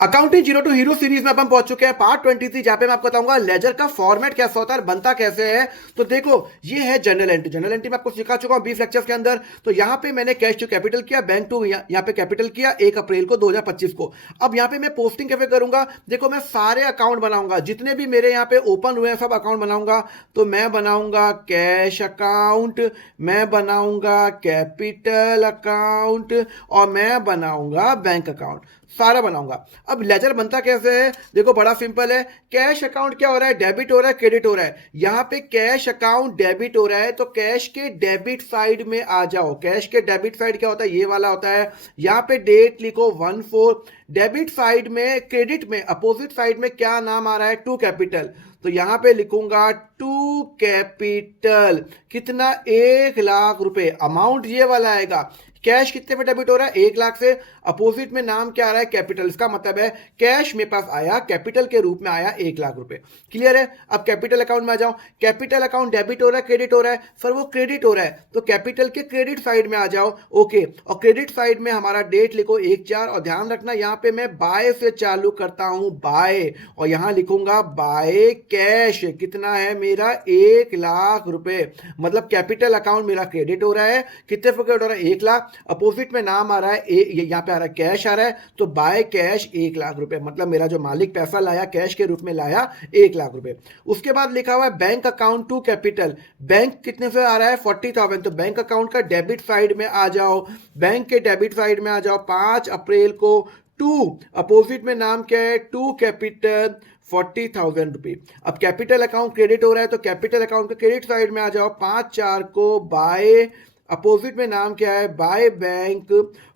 Accounting zero to hero series में अब हम पहुंच चुके हैं पार्ट 23, जहां पे मैं आपको बताऊंगा लेजर का फॉर्मेट कैसा होता है और बनता कैसे है। तो देखो, ये है जनरल एंट्री। जनरल एंट्री में आपको सिखा चुका हूं 20 लेक्चर्स के अंदर। तो यहां पे मैंने कैश टू कैपिटल किया, बैंक टू यहां पे कैपिटल किया 1 अप्रैल को 2025 को। अब यहां पे मैं पोस्टिंग कैसे करूंगा? देखो, मैं सारे अकाउंट बनाऊंगा, जितने भी मेरे यहां पे ओपन हुए हैं सब अकाउंट बनाऊंगा। तो मैं बनाऊंगा कैश अकाउंट, मैं बनाऊंगा कैपिटल अकाउंट और मैं बनाऊंगा बैंक अकाउंट, सारा बनाऊंगा। अब लेजर बनता कैसे है? देखो, बड़ा सिंपल है। कैश अकाउंट क्या हो रहा है? डेबिट हो रहा है, क्रेडिट हो रहा है। यहां पे कैश अकाउंट डेबिट हो रहा है तो कैश के डेबिट साइड में आ जाओ। कैश के डेबिट साइड क्या होता है? ये वाला होता है। यहां पे डेट लिखो 1/4। डेबिट साइड में, क्रेडिट में, अपोजिट साइड में क्या नाम आ रहा है? To capital. तो यहां पे लिखूंगा टू कैपिटल। कितना? 1 लाख रुपए। अमाउंट ये वाला आएगा। कैश कितने पे डेबिट हो रहा है? 1 लाख से। अपोजिट में नाम क्या आ रहा है? कैपिटल। इसका मतलब है कैश मेरे पास आया, कैपिटल के रूप में आया 1 लाख रुपए। क्लियर है? अब कैपिटल अकाउंट में आ जाओ। कैपिटल अकाउंट डेबिट हो रहा है, क्रेडिट हो रहा है? सर वो क्रेडिट हो रहा है तो कैपिटल के क्रेडिट साइड में आ जाओ। ओके, और क्रेडिट साइड में हमारा डेट लिखो 1/4। और ध्यान रखना, यहां पे मैं बाय से चालू करता हूं, बाय। और यहां लिखूंगा बाय कैश। कितना है मेरा? 1 लाख रुपए। मतलब कैपिटल अकाउंट मेरा क्रेडिट हो रहा है। कितने पे क्रेडिट हो रहा है? 1 लाख। अपोजिट में नाम आ रहा है, यहां पे आ रहा है कैश आ रहा है, तो बाय कैश 1 लाख रुपए। मतलब मेरा जो मालिक पैसा लाया कैश के रूप में लाया 1 लाख रुपए। उसके बाद लिखा हुआ है bank account to capital. Bank कितने से आ रहा है? 40,000। तो बैंक अकाउंट का डेबिट साइड में आ जाओ। बैंक के डेबिट साइड में आ जाओ 5 अप्रैल को। टू अपोजिट में नाम क्या है? टू कैपिटल 40,000 रुपए। अब कैपिटल अकाउंट क्रेडिट हो रहा है तो कैपिटल अकाउंट के क्रेडिट साइड में आ जाओ 5/4 को। बाय, अपोजिट में नाम क्या है? बाय बैंक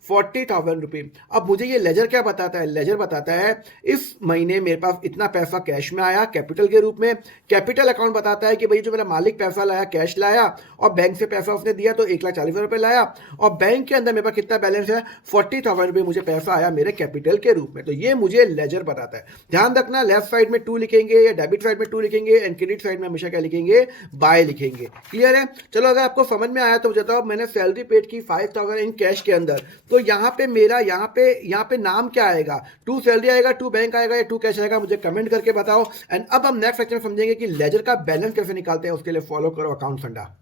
40,000 रुपए। अब मुझे ये लेजर क्या बताता है? लेजर बताता है इस महीने मेरे पास इतना पैसा कैश में आया कैपिटल के रूप में। कैपिटल अकाउंट बताता है कि भाई जो मेरा मालिक पैसा लाया, कैश लाया, और बैंक से पैसा उसने दिया तो 1,40,000 रुपए लाया। और बैंक के अंदर मेरे पास कितना बैलेंस है? 40,000 रुपए मुझे पैसा आया मेरे कैपिटल के रूप में। तो ये मुझे लेजर बताता है। ध्यान रखना, लेफ्ट साइड में 2 लिखेंगे या डेबिट साइड में 2 लिखेंगे, एंड क्रेडिट साइड में हमेशा क्या लिखेंगे? बाय लिखेंगे। क्लियर है? चलो, अगर आपको समझ में आया तो बताओ। मैंने सैलरी पेड की 5,000 इन कैश के अंदर। तो यहां पे मेरा यहां पे नाम क्या आएगा? टू सैलरी आएगा, टू बैंक आएगा या टू कैश आएगा? मुझे कमेंट करके बताओ। एंड अब हम नेक्स्ट लेक्चर में समझेंगे कि लेजर का बैलेंस कैसे निकालते हैं। उसके लिए फॉलो करो अकाउंट फंडा।